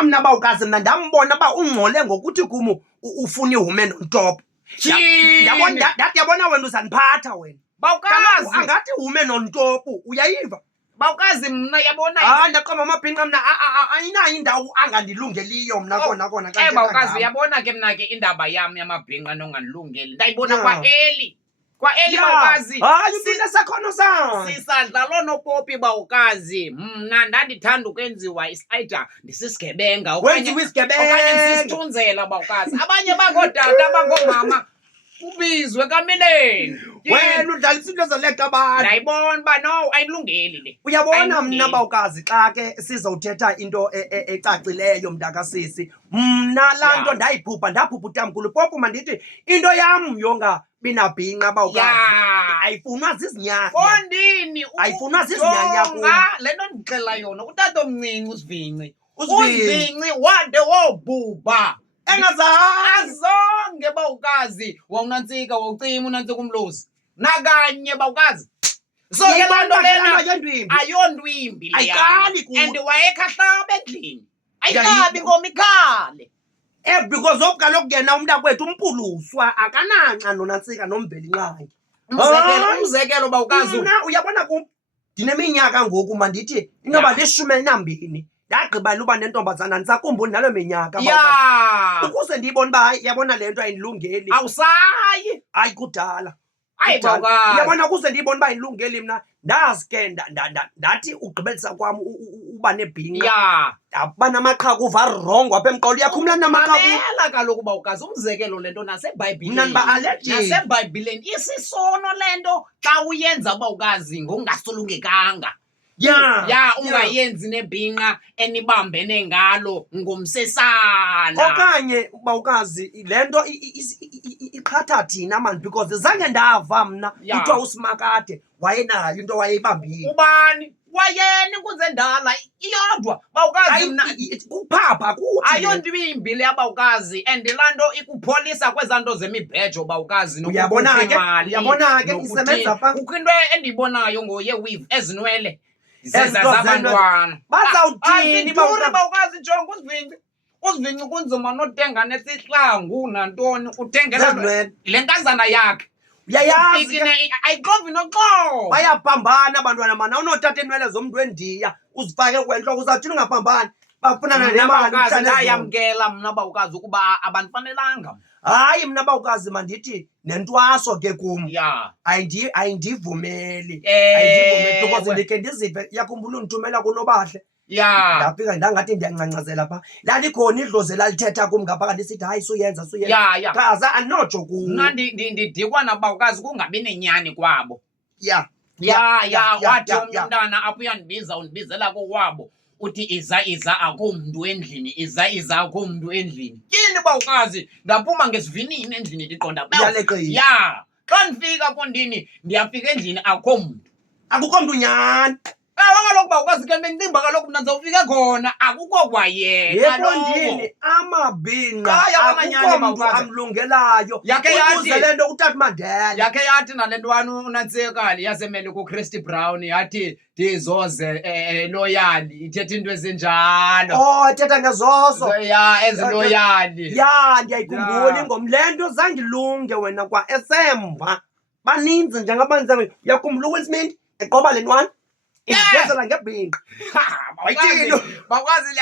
uyabona mna bawukazi mna ndambona ba ungcole ngokuthi kum ufuna ihume nontopo. Yabona wena uzaniphatha wena. Bawukazi angathi uhume nontopo uyayiva. Bawukazi mna yabona ndaqamba amabhinqa mna ayinayo indawo angandilungeliyo mna kona kanti bawukazi yabona ke mna ke indaba yam yamabhinqa nongandilungeli ndayibona kwa-Eli bawukazi uphinde sakhono sam sisadla loo nopopi bawukazi mna ndandithanda ukwenziwa isayida ndisisigebenga okanye ndisisithunzela bawukazi abanye bangootata abangoomama ubizwe kaMileni wena udlalisa into ezaleqa abantu. Ndayibona uba no ayilungeli le. Uyabona mna bawukazi xa ke sizawuthetha into ecacileyo mntakasisi mna laa nto ndaphupha utamkhulu popu mandithi into yam yongabinabhinqa bawukazi ayifunwa zizinyanya. Fondini ayifunwa zizinyanya le nto ndixela yona utata omncinci uzivinci wade wobhubha engazange bawukazi wawunantsika wawucima unantsika umlozi nakanye bawukazi. So ke laa nto lena ayondwimbi and wayekhahlaba endlini ayikabi ngomi ikhale because kaloku yena umntakwethu umpuluswa akananca nonantsika nomveli nqangi. Umzekelo bawukazi mna uyabona kum ndineminyaka ngoku mandithi inoba 12 ndagqibela uba nentombazana ndisakhumbuli nalo minyaka ukuze ndiyibona uba yabona le nto ayindilungeli. Awusayi hayi kudala yabona ukuze ndiyibona uba ayindilungeli mna ndaske ndathi ugqibelisa kwam uba nebhinqa ndaba namaqhakuva arongo apha emqolo. Uyakhumbula namaqhakuva kaloku bawukazi umzekelo le nto nasebhayibhileni isisono le nto xa uyenza bawukazi ngokungasulungekanga ungayenzi nebhinqa enibambene ngalo ngomsesana okanye bawukazi le nto iqhatha thina mani because zange ndava mna kuthiwa uSimakade wayenayo into wayeyibambile. Ubani wayeni kunze ndala iyodwa bawukazi mna kuphapha kuthi ayondwimbi le bawukazi and laa nto ikupholisa kwezaa nto zemibhejo bawukazi. Uyabona ke isebenza pha. Kukho into endiyibonayo ngoye-weave ezinwele zezabantwana bazawuthini bawukazi jonga uzivinci kunzima notenga nesihlangu nantoni uthengela le nkazana yakhe uyayazi ayixovi noxova bayaphambana abantwana mana unothatha inwele zomntu endiya uzifake kwentloko uzawuthini ungaphambani bafunana nemali. Ndayamkela mna bawukazi ukuba abanifanelanga. Hayi mna bawukazi mandithi nentwaso ke kum ayindivumeli because ndikhe ndizive yakhumbula undithumela kuNobahle ndafika ndangathi ndiyancancazela phaa lalikhona idlozi elalithetha kum ngaphakathi ndisithi hayi suyenza chaza andinotsho kum. Mna ndidikwa nabawukazi kungabi nenyani kwabo. Wathi umntana apho uyandibiza undibizela kowabo uthi iza akho mntu endlini iza akho mntu endlini. Yini bawukazi ndaphuma ngesivinini endlini ndiqonda xa ndifika Fondini ndiyafika endlini akho mntu akukho mntu nyani. Kaloku bawukazi ke bendicimba kaloku mna ndizawufika khona akukho kwayena Fondini amabhinqa akukho mntu amlungelayo ukuze le nto utata Mandela yakhe yathi nale ntwana unantsikali yasemele kuChristy Brown yathi ndizoze loyali ithetha into ezinjalo. Ithetha ngezozo eziloyali ndiyayikhumbula ingoma le nto zange ilunge wena kwa esemva baninzi njengabanzi. Uyakhumbula uWill Smith eqoba le ntwana igezela ngebhinqa bawukazi